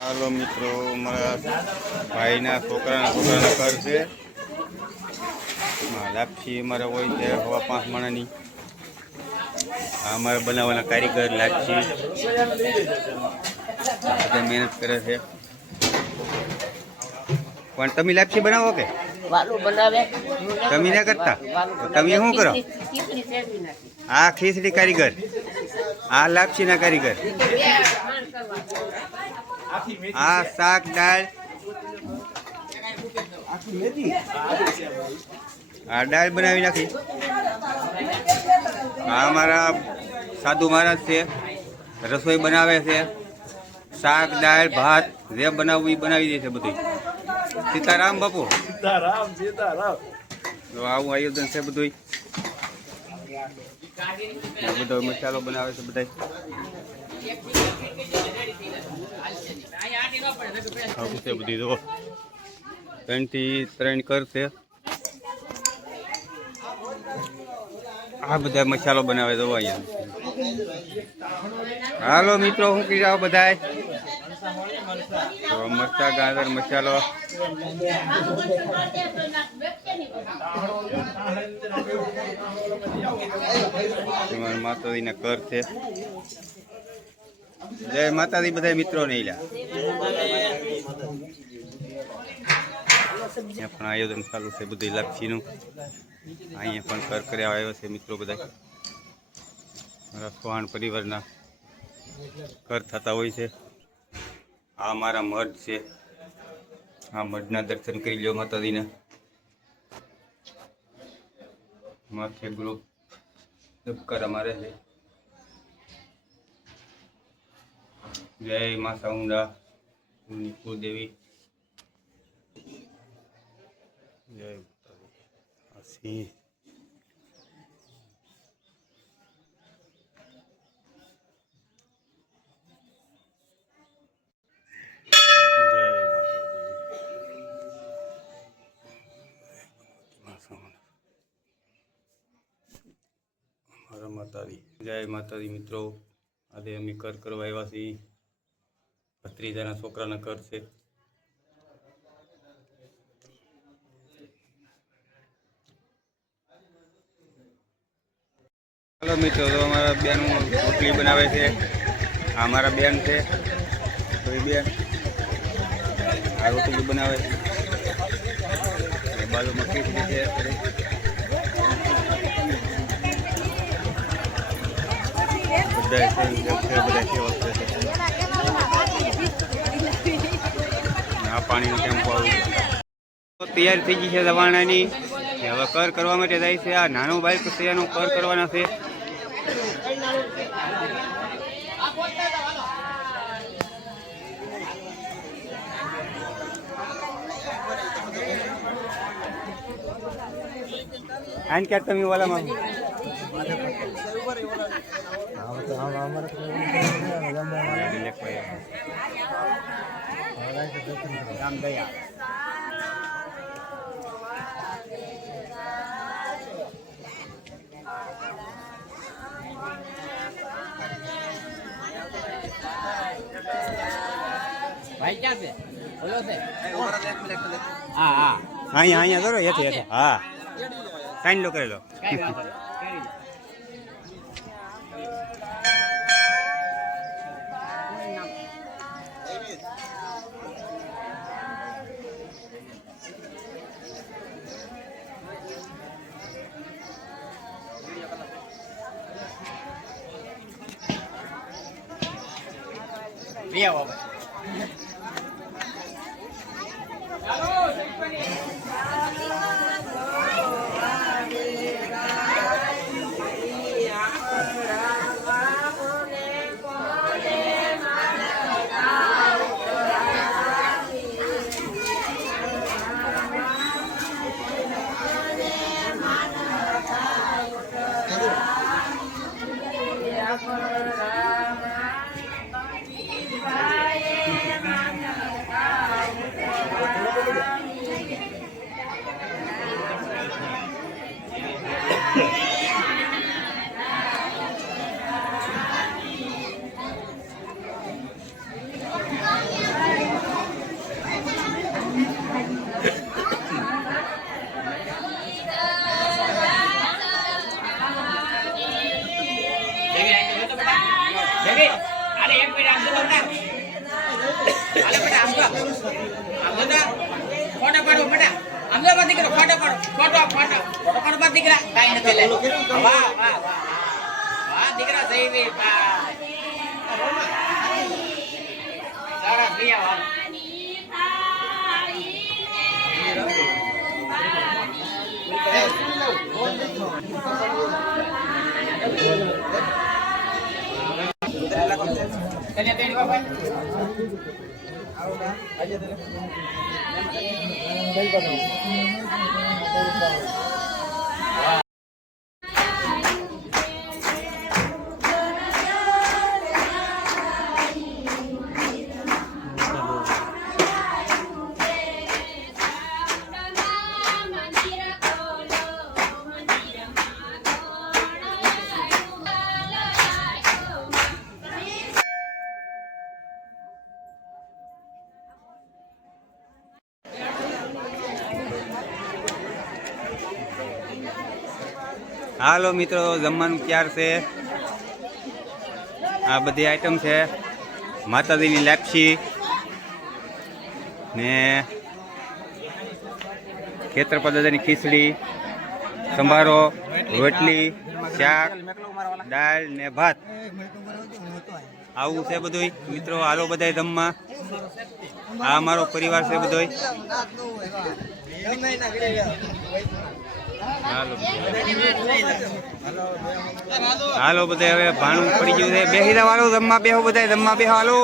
હાલો મિત્રો, મારા ભાઈના છોકરાના ઘર છે. લાપસી અમારે હોય છે 5 માણાની. અમારે બનાવવાના કારીગર લાપસી બધા મહેનત કરે છે. પણ તમે લાપસી બનાવો કે તમે ના કરતા? તમે શું કરો? આ ખીચડી કારીગર, આ લાપસીના કારીગર, આ શાક દાળ, આ દાળ બનાવી નાખી. આ અમારા સાધુ મહારાજ છે, રસોઈ બનાવે છે. શાક દાળ ભાત જે બનાવવું એ બનાવી દે છે બધું. સીતારામ બાપુ, સીતારામ સીતારામ. તો આવું આયોજન છે બધું. બધો મસાલો બનાવે છે બધા. આવું છે બધી. જો 3 થી 3 કરશે. આ બધા મસાલો બનાવે તો અહીંયા. હાલો મિત્રો, શું કરી જાઓ બધા? મરચા ગાજર મસાલો. માતાજીના ઘર છે. જય માતાજી બધા મિત્રો ને. અહીંયા પણ આયોજન ચાલુ છે બધું લાપસીનું. અહીંયા પણ કર કર્યા આવ્યો છે મિત્રો બધા. મારા સોહાણ પરિવારના કર થતા હોય છે. આ મારા મઢ છે. આ મઢના દર્શન કરી લો માતાજીના. માથે ગ્રુપ ધબકારા મારે છે. જય મા ચામુંડા કુળદેવી. જય માતાજી. માતાજી. જય માતાજી મિત્રો. આજે અમે કર કરવા આવ્યા છીએ. ભત્રીજાના છોકરાના કર છે. હાલો મિત્રો, તો અમારા બેન રોટલી બનાવે છે. આ મારા બેન છે. તો એ બેન આ રોટલી બનાવે છે. બાજુમાં ખીચડી છે. આ પાણીનો ટેમ્પો આવી તૈયાર થઈ ગઈ છે દવાણાની. હવે કર કરવા માટે જાય છે. આ નાનું બાઈક તૈયારનું કર કરવાના છે. આન ક્યાં તમે વાલામાં ભાઈ ક્યાં છે? બોલો છે. હા હા અહીંયા કરો. હેઠે હા સાઈન લો કરેલો. હાલો મિત્રો, જમવાનું તૈયાર છે. આ બધી આઈટમ છે. માતાજીની લાપસી ને ખેતરપા દાદાની ખીચડી, સંભારો, રોટલી, શાક, દાળ ને ભાત. આવું છે બધું મિત્રો. હાલો બધાય જમવા. આ અમારો પરિવાર છે બધોય. હાલો બધા હવે ભાણું પડી ગયું છે. બેસી જાવ, હાલો જમવા બેહો, બધા જમવા બેહો, હાલો.